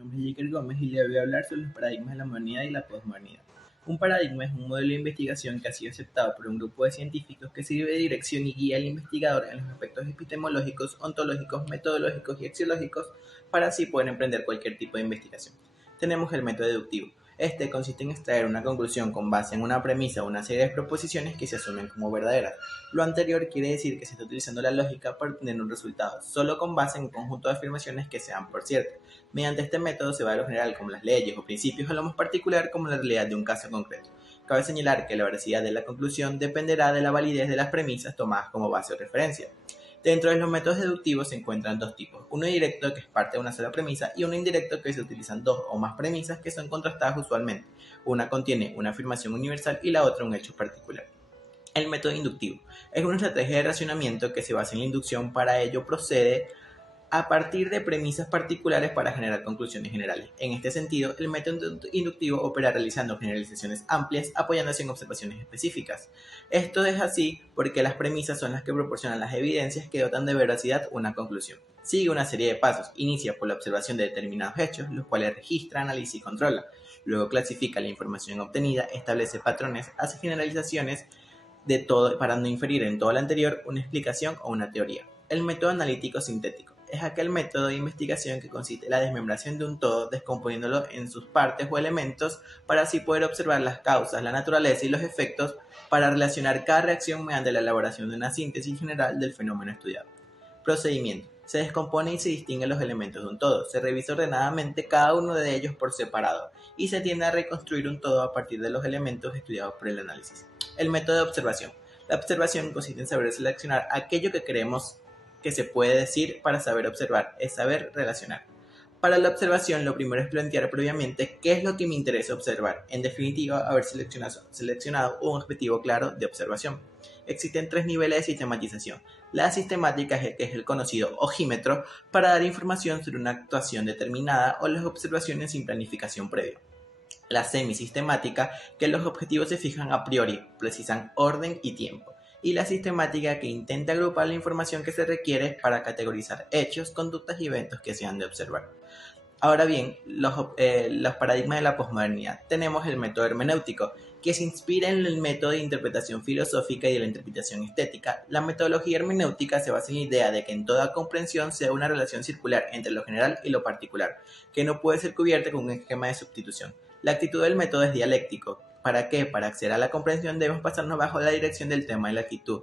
nombre es Jiker Gómez y le voy a hablar sobre los paradigmas de la modernidad y la posmodernidad. Un paradigma es un modelo de investigación que ha sido aceptado por un grupo de científicos que sirve de dirección y guía al investigador en los aspectos epistemológicos, ontológicos, metodológicos y axiológicos para así poder emprender cualquier tipo de investigación. Tenemos el método deductivo. Este consiste en extraer una conclusión con base en una premisa o una serie de proposiciones que se asumen como verdaderas. Lo anterior quiere decir que se está utilizando la lógica para obtener un resultado, solo con base en un conjunto de afirmaciones que sean por cierto. Mediante este método se va a lo general como las leyes o principios a lo más particular como la realidad de un caso concreto. Cabe señalar que la veracidad de la conclusión dependerá de la validez de las premisas tomadas como base o referencia. Dentro de los métodos deductivos se encuentran dos tipos, uno directo que es parte de una sola premisa y uno indirecto que se utilizan dos o más premisas que son contrastadas usualmente. Una contiene una afirmación universal y la otra un hecho particular. El método inductivo es una estrategia de racionamiento que se basa en la inducción, para ello procede a partir de premisas particulares para generar conclusiones generales. En este sentido, el método inductivo opera realizando generalizaciones amplias apoyándose en observaciones específicas. Esto es así porque las premisas son las que proporcionan las evidencias que dotan de veracidad una conclusión. Sigue una serie de pasos. Inicia por la observación de determinados hechos, los cuales registra, analiza y controla. Luego clasifica la información obtenida, establece patrones, hace generalizaciones de todo para no inferir en todo lo anterior una explicación o una teoría. El método analítico sintético es aquel método de investigación que consiste en la desmembración de un todo, descomponiéndolo en sus partes o elementos para así poder observar las causas, la naturaleza y los efectos para relacionar cada reacción mediante la elaboración de una síntesis general del fenómeno estudiado. Procedimiento. Se descompone y se distinguen los elementos de un todo, se revisa ordenadamente cada uno de ellos por separado y se tiende a reconstruir un todo a partir de los elementos estudiados por el análisis. El método de observación. La observación consiste en saber seleccionar aquello que creemos que se puede decir para saber observar, es saber relacionar. Para la observación, lo primero es plantear previamente qué es lo que me interesa observar, en definitiva, haber seleccionado un objetivo claro de observación. Existen tres niveles de sistematización. La sistemática es el conocido ojímetro para dar información sobre una actuación determinada o las observaciones sin planificación previa. La semisistemática, que los objetivos se fijan a priori, precisan orden y tiempo. Y la sistemática, que intenta agrupar la información que se requiere para categorizar hechos, conductas y eventos que se han de observar. Ahora bien, los paradigmas de la posmodernidad. Tenemos el método hermenéutico, que se inspira en el método de interpretación filosófica y de la interpretación estética. La metodología hermenéutica se basa en la idea de que en toda comprensión se da una relación circular entre lo general y lo particular, que no puede ser cubierta con un esquema de sustitución. La actitud del método es dialéctico. ¿Para qué? Para acceder a la comprensión debemos pasarnos bajo la dirección del tema y la actitud.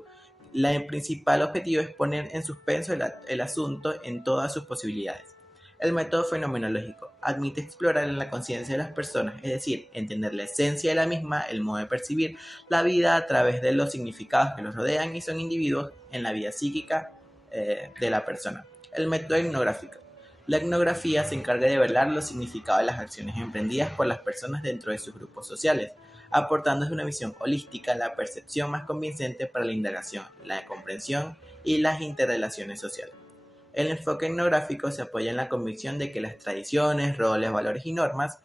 El principal objetivo es poner en suspenso el asunto en todas sus posibilidades. El método fenomenológico admite explorar en la conciencia de las personas, es decir, entender la esencia de la misma, el modo de percibir la vida a través de los significados que los rodean y son individuos en la vida psíquica de la persona. El método etnográfico. La etnografía se encarga de velar los significados de las acciones emprendidas por las personas dentro de sus grupos sociales, aportando desde una visión holística la percepción más convincente para la indagación, la comprensión y las interrelaciones sociales. El enfoque etnográfico se apoya en la convicción de que las tradiciones, roles, valores y normas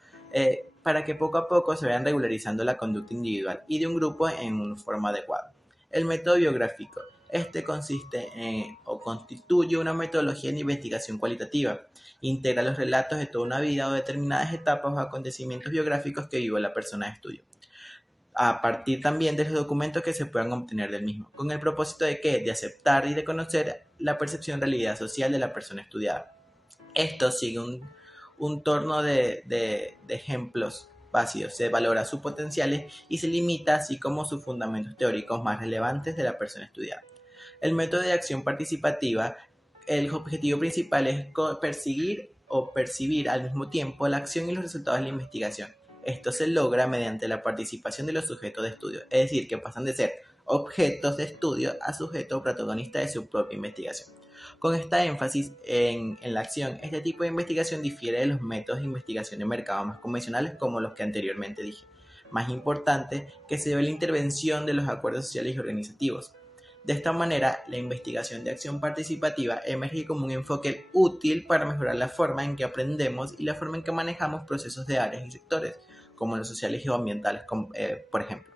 para que poco a poco se vayan regularizando la conducta individual y de un grupo en una forma adecuada. El método biográfico. Este consiste en o constituye una metodología de investigación cualitativa. Integra los relatos de toda una vida o determinadas etapas o acontecimientos biográficos que vivió la persona de estudio, a partir también de los documentos que se puedan obtener del mismo, con el propósito de que de aceptar y de conocer la percepción realidad social de la persona estudiada. Esto sigue un torno de ejemplos básicos, se valora sus potenciales y se limita así como sus fundamentos teóricos más relevantes de la persona estudiada. El método de acción participativa, el objetivo principal es perseguir o percibir al mismo tiempo la acción y los resultados de la investigación. Esto se logra mediante la participación de los sujetos de estudio, es decir, que pasan de ser objetos de estudio a sujetos o protagonistas de su propia investigación. Con esta énfasis en la acción, este tipo de investigación difiere de los métodos de investigación de mercado más convencionales como los que anteriormente dije. Más importante, que se ve la intervención de los acuerdos sociales y organizativos. De esta manera, la investigación de acción participativa emerge como un enfoque útil para mejorar la forma en que aprendemos y la forma en que manejamos procesos de áreas y sectores, como los sociales y ambientales, por ejemplo.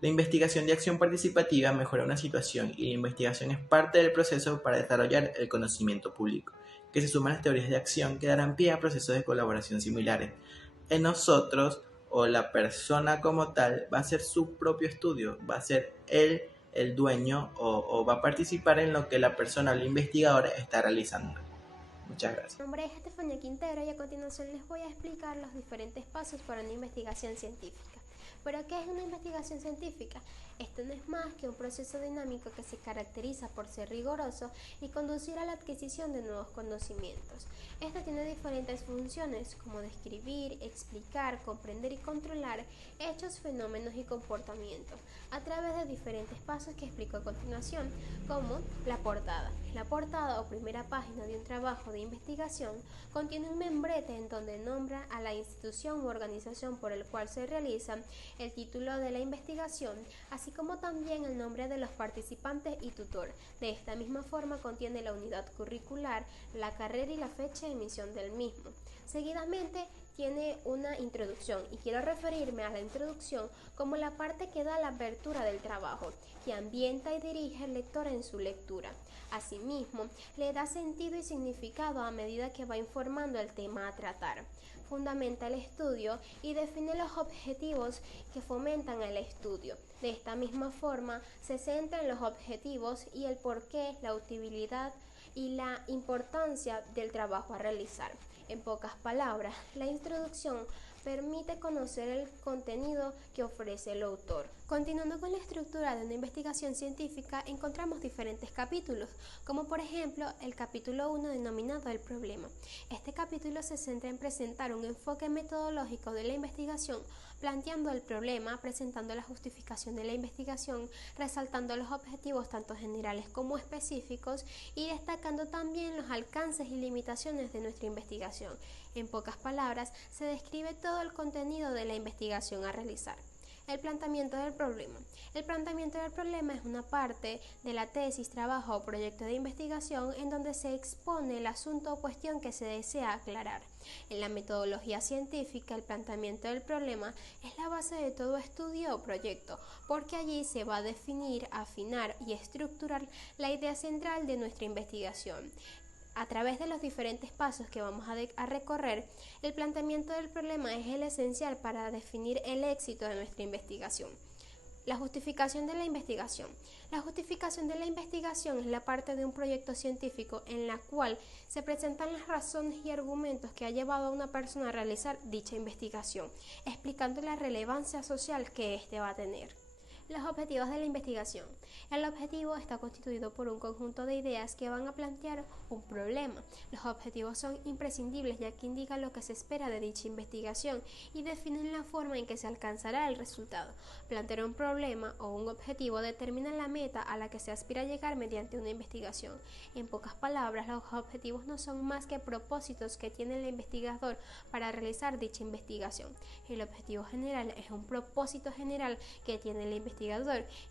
La investigación de acción participativa mejora una situación y la investigación es parte del proceso para desarrollar el conocimiento público, que se suman las teorías de acción que darán pie a procesos de colaboración similares. En nosotros, o la persona como tal, va a hacer su propio estudio, va a ser él el dueño o va a participar en lo que la persona o el investigador está realizando. Muchas gracias. Mi nombre es Estefanía Quintero y a continuación les voy a explicar los diferentes pasos para una investigación científica. ¿Pero qué es una investigación científica? Esto no es más que un proceso dinámico que se caracteriza por ser riguroso y conducir a la adquisición de nuevos conocimientos. Esto tiene diferentes funciones como describir, explicar, comprender y controlar hechos, fenómenos y comportamientos a través de diferentes pasos que explico a continuación, como la portada. La portada o primera página de un trabajo de investigación contiene un membrete en donde nombra a la institución u organización por el cual se realiza, el título de la investigación, así como también el nombre de los participantes y tutor. De esta misma forma contiene la unidad curricular, la carrera y la fecha de emisión del mismo. Seguidamente tiene una introducción y quiero referirme a la introducción como la parte que da la apertura del trabajo, que ambienta y dirige al lector en su lectura. Asimismo, le da sentido y significado a medida que va informando el tema a tratar. Fundamenta el estudio y define los objetivos que fomentan el estudio. De esta misma forma, se centra en los objetivos y el porqué, la utilidad y la importancia del trabajo a realizar. En pocas palabras, la introducción permite conocer el contenido que ofrece el autor. Continuando con la estructura de una investigación científica, encontramos diferentes capítulos, como por ejemplo el capítulo 1 denominado el problema. Este capítulo se centra en presentar un enfoque metodológico de la investigación, planteando el problema, presentando la justificación de la investigación, resaltando los objetivos tanto generales como específicos y destacando también los alcances y limitaciones de nuestra investigación. En pocas palabras, se describe todo el contenido de la investigación a realizar. El planteamiento del problema. El planteamiento del problema es una parte de la tesis, trabajo o proyecto de investigación en donde se expone el asunto o cuestión que se desea aclarar. En la metodología científica, el planteamiento del problema es la base de todo estudio o proyecto, porque allí se va a definir, afinar y estructurar la idea central de nuestra investigación. A través de los diferentes pasos que vamos a recorrer, el planteamiento del problema es el esencial para definir el éxito de nuestra investigación. La justificación de la investigación. La justificación de la investigación es la parte de un proyecto científico en la cual se presentan las razones y argumentos que ha llevado a una persona a realizar dicha investigación, explicando la relevancia social que éste va a tener. Los objetivos de la investigación. El objetivo está constituido por un conjunto de ideas que van a plantear un problema. Los objetivos son imprescindibles ya que indican lo que se espera de dicha investigación y definen la forma en que se alcanzará el resultado. Plantear un problema o un objetivo determina la meta a la que se aspira a llegar mediante una investigación. En pocas palabras, los objetivos no son más que propósitos que tiene el investigador para realizar dicha investigación. El objetivo general es un propósito general que tiene el investigador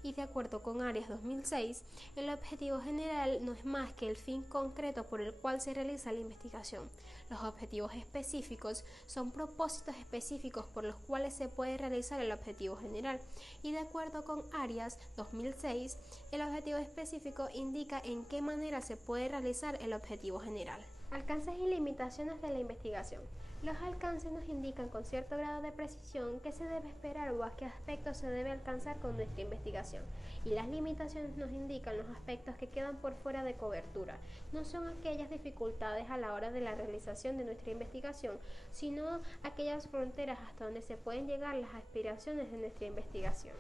y de acuerdo con Arias 2006, el objetivo general no es más que el fin concreto por el cual se realiza la investigación. Los objetivos específicos son propósitos específicos por los cuales se puede realizar el objetivo general y de acuerdo con Arias 2006, el objetivo específico indica en qué manera se puede realizar el objetivo general. Alcances y limitaciones de la investigación. Los alcances nos indican con cierto grado de precisión qué se debe esperar o a qué aspectos se debe alcanzar con nuestra investigación. Y las limitaciones nos indican los aspectos que quedan por fuera de cobertura. No son aquellas dificultades a la hora de la realización de nuestra investigación, sino aquellas fronteras hasta donde se pueden llegar las aspiraciones de nuestra investigación.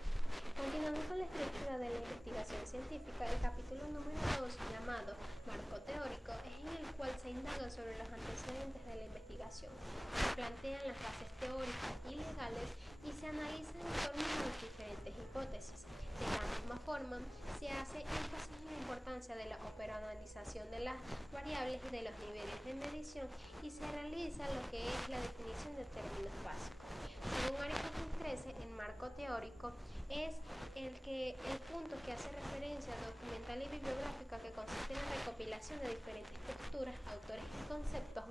Continuando con la estructura de la investigación científica, el capítulo número 2, llamado Marco Teórico, es en el cual se indaga sobre los antecedentes de la investigación. Se plantean las bases teóricas y legales y se analizan en torno a las diferentes hipótesis. De la misma forma, se hace énfasis en la importancia de la operacionalización de las variables y de los niveles de medición y se realiza lo que es la definición de términos básicos. Según Arias 2013, el marco teórico es el punto que hace referencia documental y bibliográfica que consiste en la recopilación recopilación de diferentes posturas, autores y conceptos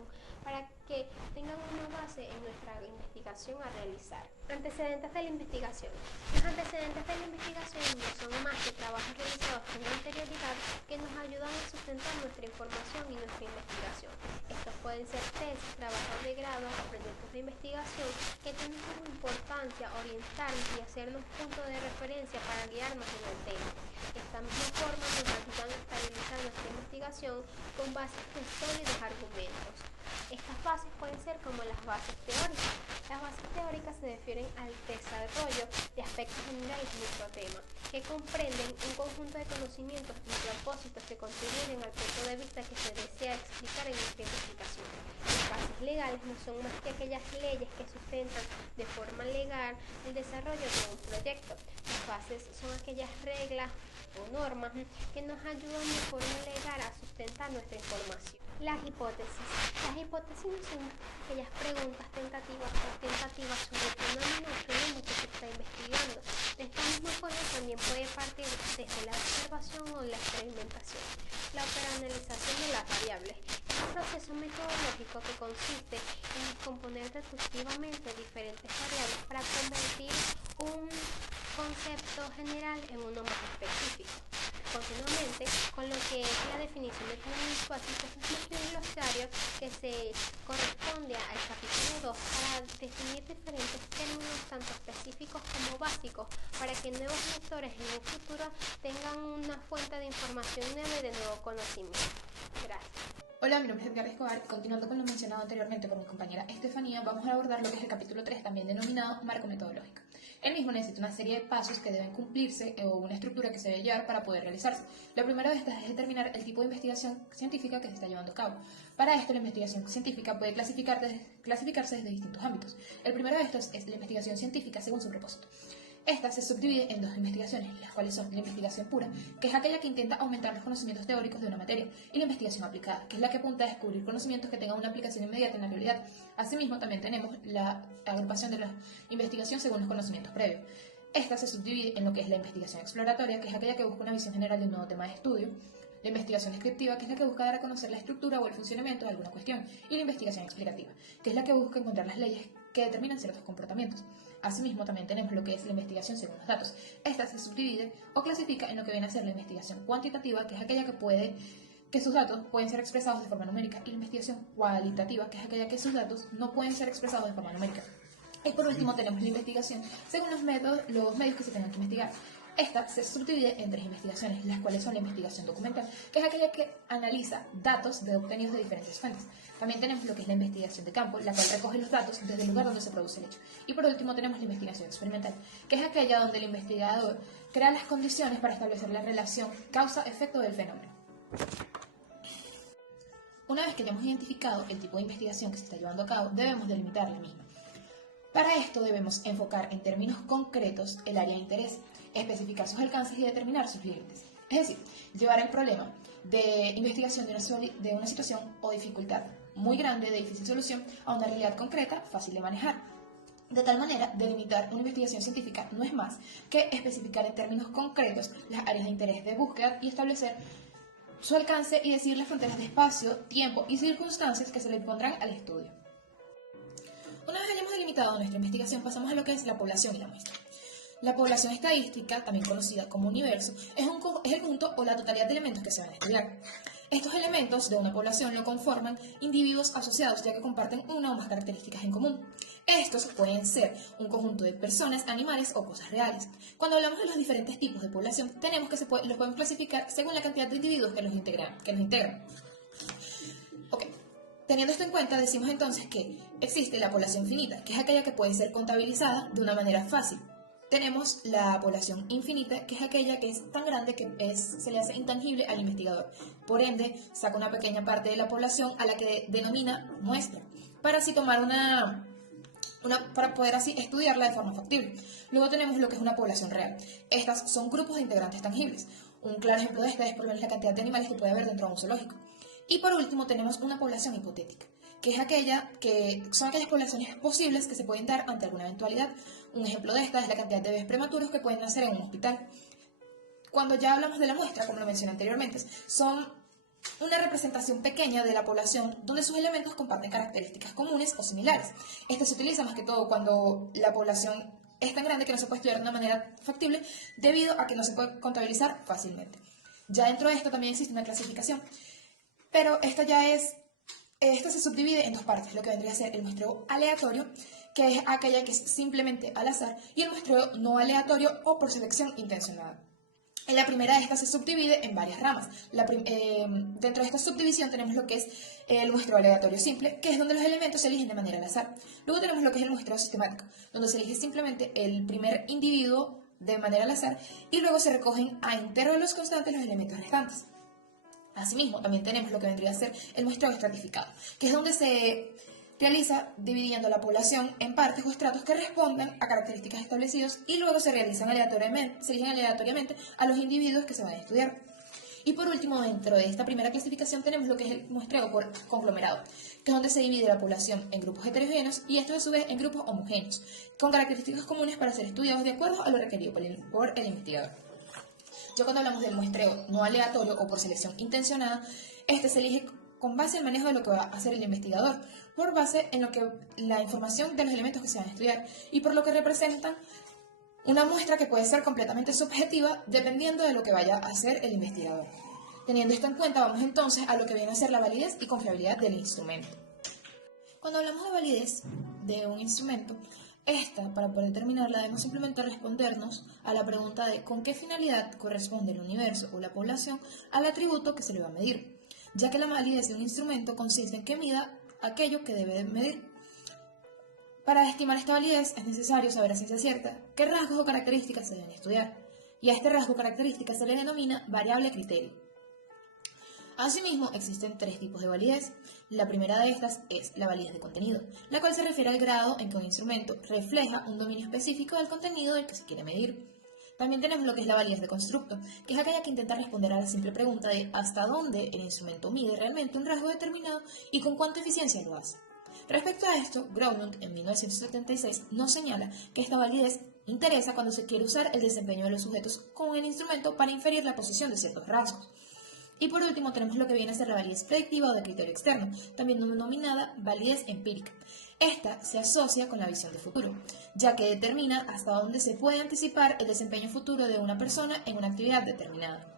para que tengan una base en nuestra investigación a realizar. Antecedentes de la investigación. Los antecedentes de la investigación no son más que trabajos realizados con anterioridad que nos ayudan a sustentar nuestra información y nuestra investigación. Estos pueden ser tesis, trabajos de grado o proyectos de investigación que tienen como importancia orientarnos y hacernos punto de referencia para guiarnos en el tema. De esta misma forma nos ayudan a estabilizar nuestra investigación con bases de sólidos argumentos. Estas bases pueden ser como las bases teóricas. Las bases teóricas se refieren al desarrollo de aspectos generales de nuestro tema, que comprenden un conjunto de conocimientos y propósitos que contribuyen al punto de vista que se desea explicar en nuestra investigación. Las bases legales no son más que aquellas leyes que sustentan de forma legal el desarrollo de un proyecto. Las bases son aquellas reglas o normas que nos ayudan de forma legal a sustentar nuestra información. Las hipótesis. Las hipótesis no son aquellas preguntas tentativas sobre el fenómeno o problema que se está investigando. De esta misma forma también puede partir desde la observación o la experimentación. La operacionalización de las variables es un proceso metodológico que consiste en descomponer deductivamente diferentes variables para convertir un concepto general en uno más específico. Continuamente, con lo que es la definición de términos básicos, es nuestro glosario que se corresponde al capítulo 2 para definir diferentes términos tanto específicos como básicos para que nuevos lectores en un futuro tengan una fuente de información nueva y de nuevo conocimiento. Gracias. Hola, mi nombre es Edgar Escobar. Continuando con lo mencionado anteriormente por mi compañera Estefanía, vamos a abordar lo que es el capítulo 3, también denominado marco metodológico. El mismo necesita una serie de pasos que deben cumplirse o una estructura que se debe llevar para poder realizarse. La primera de estas es determinar el tipo de investigación científica que se está llevando a cabo. Para esto, la investigación científica puede clasificarse desde distintos ámbitos. El primero de estos es la investigación científica según su propósito. Esta se subdivide en dos investigaciones, las cuales son la investigación pura, que es aquella que intenta aumentar los conocimientos teóricos de una materia, y la investigación aplicada, que es la que apunta a descubrir conocimientos que tengan una aplicación inmediata en la realidad. Asimismo, también tenemos la agrupación de la investigación según los conocimientos previos. Esta se subdivide en lo que es la investigación exploratoria, que es aquella que busca una visión general de un nuevo tema de estudio, la investigación descriptiva, que es la que busca dar a conocer la estructura o el funcionamiento de alguna cuestión, y la investigación explicativa, que es la que busca encontrar las leyes que determinan ciertos comportamientos. Asimismo, también tenemos lo que es la investigación según los datos. Esta se subdivide o clasifica en lo que viene a ser la investigación cuantitativa, que es aquella que sus datos pueden ser expresados de forma numérica, y la investigación cualitativa, que es aquella que sus datos no pueden ser expresados de forma numérica. Y por último tenemos la investigación según los medios que se tengan que investigar. Esta se subdivide en tres investigaciones, las cuales son la investigación documental, que es aquella que analiza datos obtenidos de diferentes fuentes. También tenemos lo que es la investigación de campo, la cual recoge los datos desde el lugar donde se produce el hecho. Y por último tenemos la investigación experimental, que es aquella donde el investigador crea las condiciones para establecer la relación causa-efecto del fenómeno. Una vez que hayamos identificado el tipo de investigación que se está llevando a cabo, debemos delimitar la misma. Para esto debemos enfocar en términos concretos el área de interés, especificar sus alcances y determinar sus límites. Es decir, llevar el problema de investigación de una situación o dificultad muy grande, de difícil solución, a una realidad concreta, fácil de manejar. De tal manera, delimitar una investigación científica no es más que especificar en términos concretos las áreas de interés de búsqueda y establecer su alcance y decidir las fronteras de espacio, tiempo y circunstancias que se le impondrán al estudio. Una vez hayamos delimitado nuestra investigación, pasamos a lo que es la población y la muestra. La población estadística, también conocida como universo, es el conjunto o la totalidad de elementos que se van a estudiar. Estos elementos de una población lo conforman individuos asociados, ya que comparten una o más características en común. Estos pueden ser un conjunto de personas, animales o cosas reales. Cuando hablamos de los diferentes tipos de población, tenemos que los podemos clasificar según la cantidad de individuos que los integran. Teniendo esto en cuenta, decimos entonces que existe la población finita, que es aquella que puede ser contabilizada de una manera fácil. Tenemos la población infinita, que es aquella que es tan grande que se le hace intangible al investigador. Por ende, saca una pequeña parte de la población a la que denomina muestra, para así tomar para poder así estudiarla de forma factible. Luego tenemos lo que es una población real. Estas son grupos de integrantes tangibles. Un claro ejemplo de esta es por lo menos la cantidad de animales que puede haber dentro de un zoológico. Y por último tenemos una población hipotética, que son aquellas poblaciones posibles que se pueden dar ante alguna eventualidad. Un ejemplo de esta es la cantidad de bebés prematuros que pueden nacer en un hospital. Cuando ya hablamos de la muestra, como lo mencioné anteriormente, son una representación pequeña de la población donde sus elementos comparten características comunes o similares. Este se utiliza más que todo cuando la población es tan grande que no se puede estudiar de una manera factible debido a que no se puede contabilizar fácilmente. Ya dentro de esto también existe una clasificación, pero esta se subdivide en dos partes, lo que vendría a ser el muestreo aleatorio, que es aquella que es simplemente al azar, y el muestreo no aleatorio o por selección intencionada. En la primera de estas se subdivide en varias ramas. Dentro de esta subdivisión tenemos lo que es el muestreo aleatorio simple, que es donde los elementos se eligen de manera al azar. Luego tenemos lo que es el muestreo sistemático, donde se elige simplemente el primer individuo de manera al azar y luego se recogen a intervalos constantes los elementos restantes. Asimismo, también tenemos lo que vendría a ser el muestreo estratificado, que es donde se realiza dividiendo la población en partes o estratos que responden a características establecidas y luego se eligen aleatoriamente a los individuos que se van a estudiar. Y por último, dentro de esta primera clasificación tenemos lo que es el muestreo por conglomerado, que es donde se divide la población en grupos heterogéneos y estos a su vez en grupos homogéneos, con características comunes para ser estudiados de acuerdo a lo requerido por el investigador. Ya cuando hablamos del muestreo no aleatorio o por selección intencionada, este se elige con base en el manejo de lo que va a hacer el investigador, por base en la información de los elementos que se van a estudiar y por lo que representan una muestra que puede ser completamente subjetiva dependiendo de lo que vaya a hacer el investigador. Teniendo esto en cuenta, vamos entonces a lo que viene a ser la validez y confiabilidad del instrumento. Cuando hablamos de validez de un instrumento, para poder determinarla, debemos simplemente respondernos a la pregunta de con qué finalidad corresponde el universo o la población al atributo que se le va a medir, ya que la validez de un instrumento consiste en que mida aquello que debe medir. Para estimar esta validez es necesario saber a ciencia cierta qué rasgos o características se deben estudiar, y a este rasgo o característica se le denomina variable criterio. Asimismo, existen tres tipos de validez. La primera de estas es la validez de contenido, la cual se refiere al grado en que un instrumento refleja un dominio específico del contenido del que se quiere medir. También tenemos lo que es la validez de constructo, que es aquella que intenta responder a la simple pregunta de hasta dónde el instrumento mide realmente un rasgo determinado y con cuánta eficiencia lo hace. Respecto a esto, Ground en 1976 nos señala que esta validez interesa cuando se quiere usar el desempeño de los sujetos con el instrumento para inferir la posición de ciertos rasgos. Y por último tenemos lo que viene a ser la validez predictiva o de criterio externo, también denominada validez empírica. Esta se asocia con la visión de futuro, ya que determina hasta dónde se puede anticipar el desempeño futuro de una persona en una actividad determinada.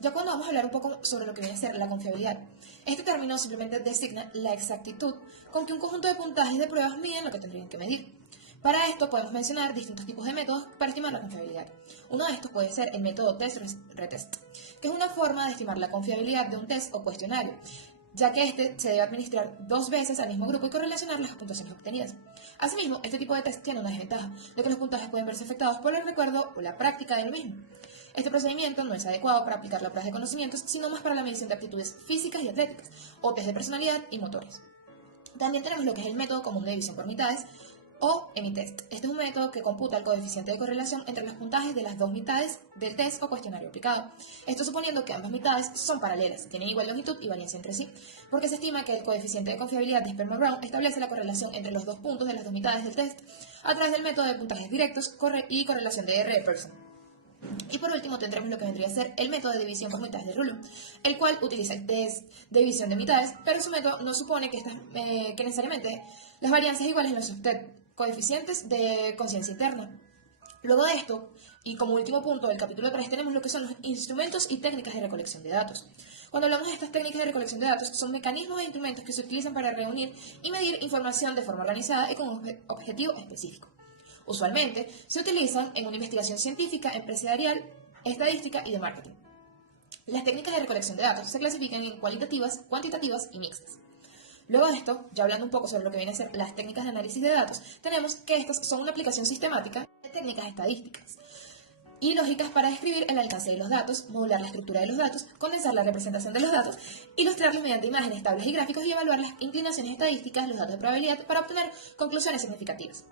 Ya cuando vamos a hablar un poco sobre lo que viene a ser la confiabilidad, este término simplemente designa la exactitud con que un conjunto de puntajes de pruebas miden lo que tendrían que medir. Para esto podemos mencionar distintos tipos de métodos para estimar la confiabilidad. Uno de estos puede ser el método test-retest, que es una forma de estimar la confiabilidad de un test o cuestionario, ya que este se debe administrar 2 veces al mismo grupo y correlacionar las puntuaciones obtenidas. Asimismo, este tipo de test tiene una desventaja, de que los puntajes pueden verse afectados por el recuerdo o la práctica del mismo. Este procedimiento no es adecuado para aplicar la prueba de conocimientos, sino más para la medición de aptitudes físicas y atléticas, o test de personalidad y motores. También tenemos lo que es el método común de división por mitades, o EMI-test. Este es un método que computa el coeficiente de correlación entre los puntajes de las dos mitades del test o cuestionario aplicado. Esto suponiendo que ambas mitades son paralelas, tienen igual longitud y varianza entre sí, porque se estima que el coeficiente de confiabilidad de Spermer-Brown establece la correlación entre los dos puntos de las dos mitades del test a través del método de puntajes directos y correlación de R-Person. Y por último tendremos lo que vendría a ser el método de división por mitades de Rullo, el cual utiliza el test de división de mitades, pero su método no supone que necesariamente las varianzas iguales en los coeficientes de conciencia interna. Luego de esto, y como último punto del capítulo 3, tenemos lo que son los instrumentos y técnicas de recolección de datos. Cuando hablamos de estas técnicas de recolección de datos, son mecanismos e instrumentos que se utilizan para reunir y medir información de forma organizada y con un objetivo específico. Usualmente se utilizan en una investigación científica, empresarial, estadística y de marketing. Las técnicas de recolección de datos se clasifican en cualitativas, cuantitativas y mixtas. Luego de esto, ya hablando un poco sobre lo que vienen a ser las técnicas de análisis de datos, tenemos que estas son una aplicación sistemática de técnicas estadísticas y lógicas para describir el alcance de los datos, modular la estructura de los datos, condensar la representación de los datos, ilustrarlos mediante imágenes, tablas y gráficos y evaluar las inclinaciones estadísticas, los datos de probabilidad para obtener conclusiones significativas.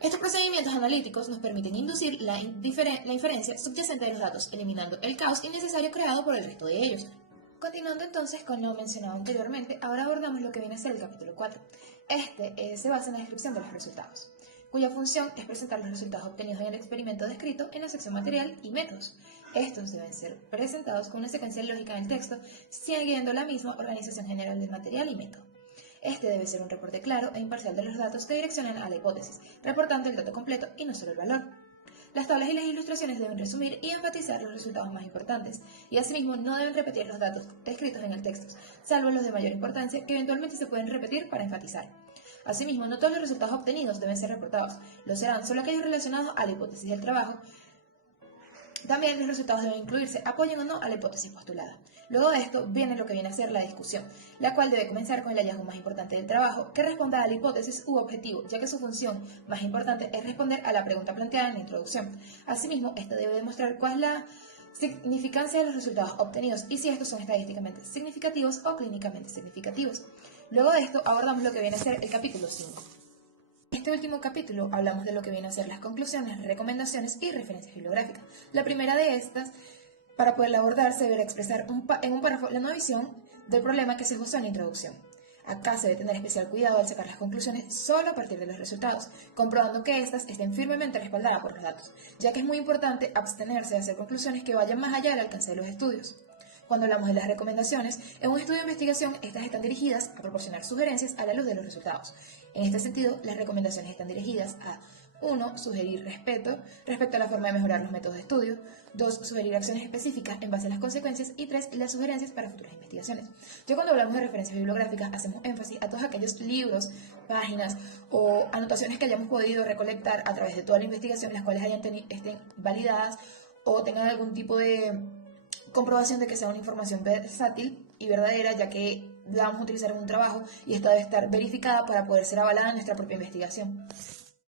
Estos procedimientos analíticos nos permiten inducir la inferencia subyacente de los datos, eliminando el caos innecesario creado por el resto de ellos. Continuando entonces con lo mencionado anteriormente, ahora abordamos lo que viene a ser el capítulo 4. Este se basa en la descripción de los resultados, cuya función es presentar los resultados obtenidos en el experimento descrito en la sección material y métodos. Estos deben ser presentados con una secuencia lógica en el texto, siguiendo la misma organización general del material y método. Este debe ser un reporte claro e imparcial de los datos que direccionan a la hipótesis, reportando el dato completo y no solo el valor. Las tablas y las ilustraciones deben resumir y enfatizar los resultados más importantes, y asimismo no deben repetir los datos descritos en el texto, salvo los de mayor importancia que eventualmente se pueden repetir para enfatizar. Asimismo, no todos los resultados obtenidos deben ser reportados, lo serán solo aquellos relacionados a la hipótesis del trabajo. También los resultados deben incluirse, apoyen o no a la hipótesis postulada. Luego de esto viene lo que viene a ser la discusión, la cual debe comenzar con el hallazgo más importante del trabajo, que responda a la hipótesis u objetivo, ya que su función más importante es responder a la pregunta planteada en la introducción. Asimismo, esta debe demostrar cuál es la significancia de los resultados obtenidos y si estos son estadísticamente significativos o clínicamente significativos. Luego de esto abordamos lo que viene a ser el capítulo 5. En este último capítulo hablamos de lo que vienen a ser las conclusiones, recomendaciones y referencias bibliográficas. La primera de estas, para poderla abordar, se deberá expresar en un párrafo la nueva visión del problema que se esbozó en la introducción. Acá se debe tener especial cuidado al sacar las conclusiones solo a partir de los resultados, comprobando que éstas estén firmemente respaldadas por los datos, ya que es muy importante abstenerse de hacer conclusiones que vayan más allá del alcance de los estudios. Cuando hablamos de las recomendaciones, en un estudio de investigación, estas están dirigidas a proporcionar sugerencias a la luz de los resultados. En este sentido, las recomendaciones están dirigidas a 1. Sugerir respecto a la forma de mejorar los métodos de estudio. 2. Sugerir acciones específicas en base a las consecuencias. Y 3. Las sugerencias para futuras investigaciones. Ya cuando hablamos de referencias bibliográficas, hacemos énfasis a todos aquellos libros, páginas o anotaciones que hayamos podido recolectar a través de toda la investigación, las cuales estén validadas o tengan algún tipo de comprobación de que sea una información versátil y verdadera, ya que la vamos a utilizar en un trabajo y esta debe estar verificada para poder ser avalada en nuestra propia investigación.